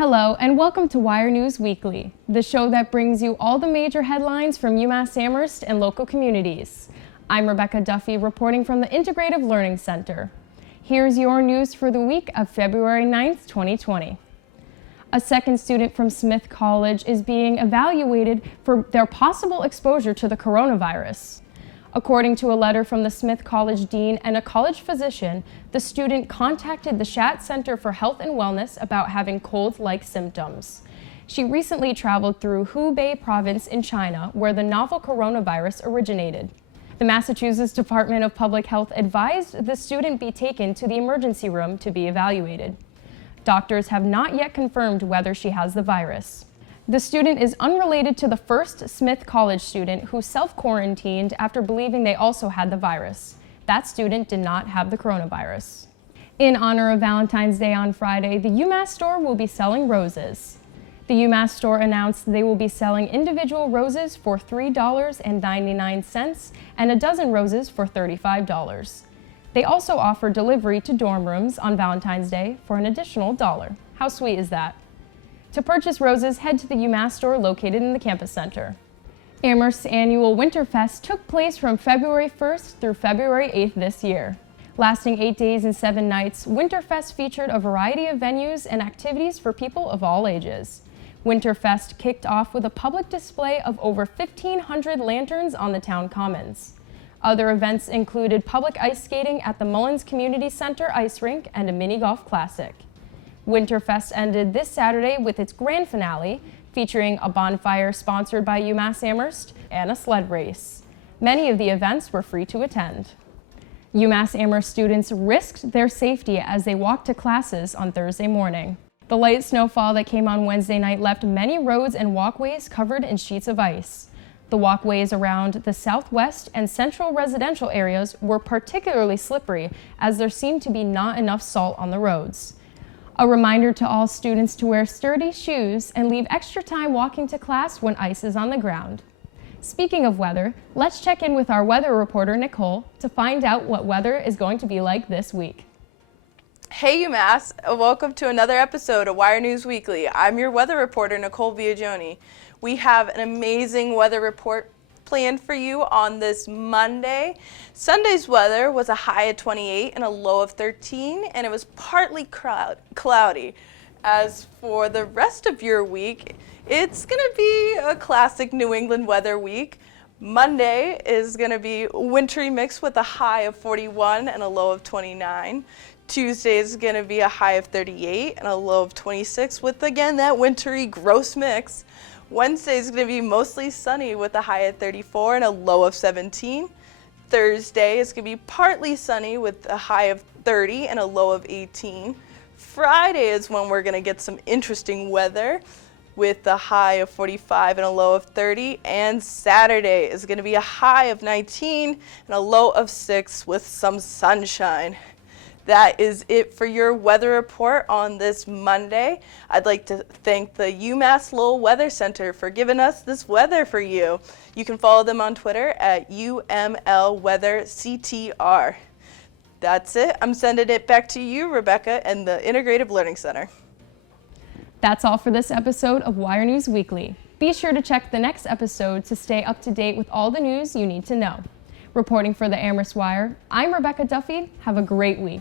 Hello and welcome to Wire News Weekly, the show that brings you all the major headlines from UMass Amherst and local communities. I'm Rebecca Duffy reporting from the Integrative Learning Center. Here's your news for the week of February 9th, 2020. A second student from Smith College is being evaluated for their possible exposure to the coronavirus. According to a letter from the Smith College dean and a college physician, the student contacted the Shat Center for Health and Wellness about having cold-like symptoms. She recently traveled through Hubei province in China, where the novel coronavirus originated. The Massachusetts Department of Public Health advised the student be taken to the emergency room to be evaluated. Doctors have not yet confirmed whether she has the virus. The student is unrelated to the first Smith College student who self-quarantined after believing they also had the virus. That student did not have the coronavirus. In honor of Valentine's Day on Friday, the UMass Store will be selling roses. The UMass Store announced they will be selling individual roses for $3.99 and a dozen roses for $35. They also offer delivery to dorm rooms on Valentine's Day for an additional $1. How sweet is that? To purchase roses, head to the UMass Store located in the campus center. Amherst's annual Winterfest took place from February 1st through February 8th this year. Lasting 8 days and 7 nights, Winterfest featured a variety of venues and activities for people of all ages. Winterfest kicked off with a public display of over 1,500 lanterns on the town commons. Other events included public ice skating at the Mullins Community Center ice rink and a mini golf classic. Winterfest ended this Saturday with its grand finale, featuring a bonfire sponsored by UMass Amherst and a sled race. Many of the events were free to attend. UMass Amherst students risked their safety as they walked to classes on Thursday morning. The light snowfall that came on Wednesday night left many roads and walkways covered in sheets of ice. The walkways around the southwest and central residential areas were particularly slippery as there seemed to be not enough salt on the roads. A reminder to all students to wear sturdy shoes and leave extra time walking to class when ice is on the ground. Speaking of weather, let's check in with our weather reporter, Nicole, to find out what weather is going to be like this week. Hey UMass, welcome to another episode of Wire News Weekly. I'm your weather reporter, Nicole Viagioni. We have an amazing weather report planned for you on this Monday. Sunday's weather was a high of 28 and a low of 13, and it was partly cloudy. As for the rest of your week, it's going to be a classic New England weather week. Monday is going to be wintry mix with a high of 41 and a low of 29. Tuesday is going to be a high of 38 and a low of 26 with, again, that wintry gross mix. Wednesday is going to be mostly sunny with a high of 34 and a low of 17. Thursday is going to be partly sunny with a high of 30 and a low of 18. Friday is when we're going to get some interesting weather with a high of 45 and a low of 30. And Saturday is going to be a high of 19 and a low of 6 with some sunshine. That is it for your weather report on this Monday. I'd like to thank the UMass Lowell Weather Center for giving us this weather for you. You can follow them on Twitter at UMLWeatherCTR. That's it. I'm sending it back to you, Rebecca, and the Integrative Learning Center. That's all for this episode of Wire News Weekly. Be sure to check the next episode to stay up to date with all the news you need to know. Reporting for the Amherst Wire, I'm Rebecca Duffy. Have a great week.